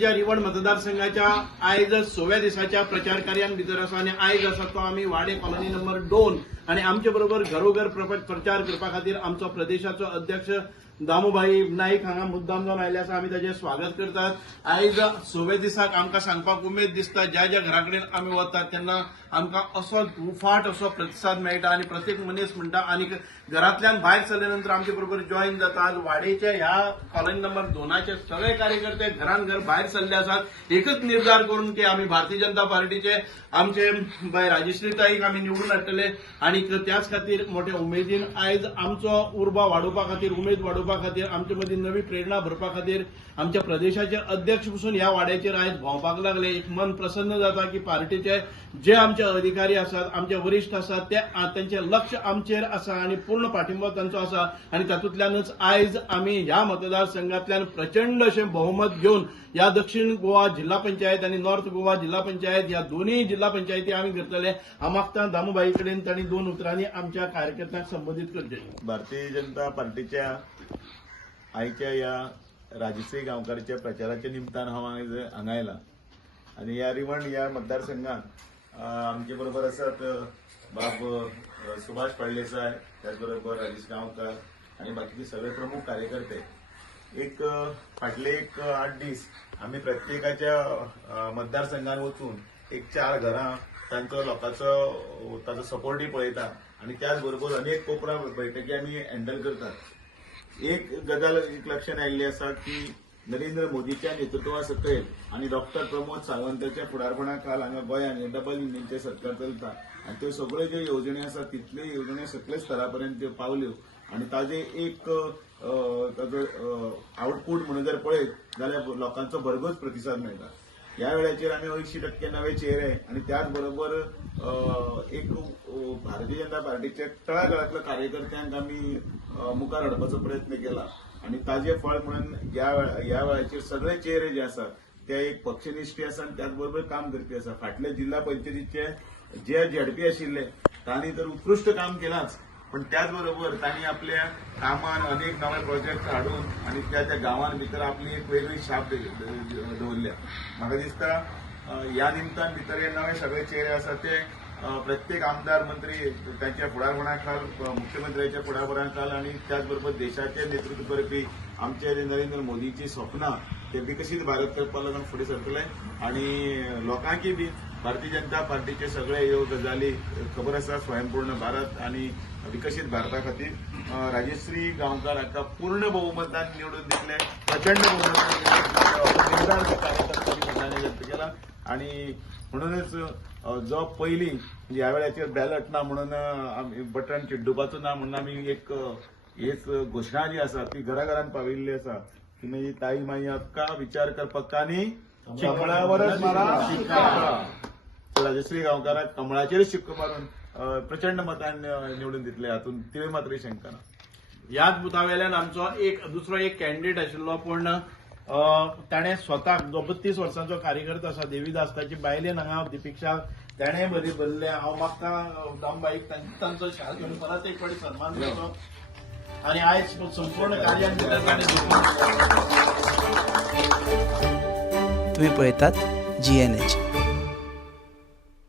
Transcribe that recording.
बार्शीच्या रिवण मतदारसंघाच्या आयज 6व्या दिसाच्या प्रचार कार्यान भितर आसा आनी आयज आसा तो आमी वाडे कॉलनी नंबर 2 आनी आमचे बरोबर घरोघर प्रचार करपा खातीर आमचो प्रदेशाचो अध्यक्ष दामूभाई नाईक हांगा मुद्दाम जावन आयले आसा. आमी ताचें स्वागत करतात. आयज 6व्या दिसाक आमकां सांगपाक उमेद दिसता ज्या ज्या घरा कडेन आमी वतात तेन्ना आमकां असो तुफाट असो प्रतिसाद मेळटा आनी प्रत्येक मनीस म्हणटा आनी घरांतल्यान भायर सरले नंतर आमचे बरोबर जॉईन जातात. वाडेच्या ह्या कॉलनी नंबर 2चे सगळे कार्यकर्ते घरान घर भायर सरले आसात. एकच निर्धार करून की आमी भारतीय जनता पार्टीचे आमचे बाय राजश्रीताईक आमी निवडून हाडटले आनी त्याच खातीर मोठ्या उमेदीन आयज आमचो उर्बा वाडोवपा खातीर उमेद वाडोवपा खातीर आमचे मदीं नवी प्रेरणा भरपा खातीर आमच्या प्रदेशाचे अध्यक्ष पसून ह्या वाड्याचेर आयज भोंवपाक लागले. एक मन प्रसन्न जाता की पार्टीचे जे आमचे अधिकारी आसात आमचे वरिष्ठ आसात ते त्यांचे लक्ष आमचेर आसा आनी पूर्ण पाठिंबो तांचो आसा आनी तातूंतल्यानच आयज आमी ह्या मतदारसंघांतल्यान प्रचंड अशें बहुमत घेवन ह्या दक्षिण गोवा जिल्हा पंचायत आनी नॉर्थ गोवा जिल्हा पंचायत ह्या दोनूय जिल्हा पंचायती आमी करतले. हांव मागता दामूभाई कडेन तांणी 2 उतरांनी आमच्या कार्यकर्त्यांक संबोधीत करचे. भारतीय जनता पार्टीच्या आयच्या ह्या राजश्री गांवकाराच्या प्रचाराच्या निमतान हांव हांगा आयला आनी ह्या रिवण ह्या मतदारसंघात आमचे बरोबर आसात बाब सुभाष फळदेसाय, त्याच बरोबर राजेश गांवकार आनी बाकीचे सगळे प्रमुख कार्यकर्ते. फाटले 8 दीस आमी प्रत्येकाच्या मतदारसंघात वचून 4 घरां तांचो लोकांचो ताचो सपोर्टूय पळयता आनी त्याच बरोबर अनेक कोपरा बैठकी आमी हँडल करतात. एक गजाल लक्षात आयिल्ली आसा की नरेंद्र मोदीच्या नेतृत्वा सकयल आनी डॉक्टर प्रमोद सावंताच्या फुडारपणा खाल हांगा गोंयांत डबल इंजिनचे सरकार चलता आनी त्यो सगळ्यो ज्यो येवजणी आसा तितल्यो येवजणी सकले स्तरापर्यंत त्यो पावल्यो आनी ताजे एक ताजो आउटपूट म्हणून जर पळयत जाल्यार लोकांचो भरघोस प्रतिसाद मेळटा. ह्या वेळाचेर आमी 80% नवे चेहरे आनी त्याच बरोबर एक भारतीय जनता पार्टीच्या तळागाळांतल्या कार्यकर्त्यांक आमी मुखार हाडपाचो प्रयत्न केला आनी ताजे फळ म्हणून ह्या वेळाचेर सगळे चेहरे जे आसात ते एक पक्षनिश्ठी आसा आनी त्याच बरोबर काम करपी आसा. फाटल्या जिल्हा पंचायतीचे जे झेडपी आशिल्ले तांणी तर उत्कृश्ट काम केलांच, पण त्याच बरोबर तांणी आपल्या कामान अनेक नवे प्रोजेक्ट हाडून आनी त्या गांवांत भितर आपली एक वेगळी छाप दवरल्या. म्हाका दिसता ह्या निमतान भितर हे नवे सगळे चेहरे आसात ते प्रत्येक आमदार मंत्री त्यांच्या फुडारपणाखाल मुख्यमंत्र्यांच्या फुडारपणाखाल आनी त्याच बरोबर देशाचे नेतृत्व करपी आमचे नरेंद्र मोदीची स्वप्नां ते विकसीत भारत करपा लागून फुडें सरतले आनी लोकांकी बी भारतीय जनता पार्टीचे सगळे ह्यो गजाली खबर आसा. स्वयंपूर्ण भारत आनी विकसीत भारता खातीर राजश्री गांवकार हाका पूर्ण बहुमतान निवडून दितले. प्रचंड बहुमतान कार्यकर्त्यांनी व्यक्त केला आनी म्हणूनच जो पयली ह्या वेळाचेर बॅलट ना म्हणून बटन चिड्डुपाचो ना म्हणून आमी एक घोशणा जी आसा ती घराघरांत पाविल्ली आसा की मागीर ताई माई हक्का विचार कर पक्का आनी कमळावरच मारा शिक्का. राजश्री गांवकाराक कमळाचेर शिक्को मारून प्रचंड मतान निवडून दितले हातून तिळे मात्र शंका ना. ह्याच बुथावेल्यान आमचो दुसरो एक कॅन्डिडेट आशिल्लो पण ताणें स्वताक जो 32 वर्सांचो कार्यकर्तो आसा देवीदास ताची बायलेन हांगा दिपेक्षा ताणें बरी भरले. हांव मागता दामबाईक तांचो शाल घेवन परत एक फावटी सन्मान करचो आनी आयज संपूर्ण कार्यान भितर ताणें तुम्ही पळयतात GNH.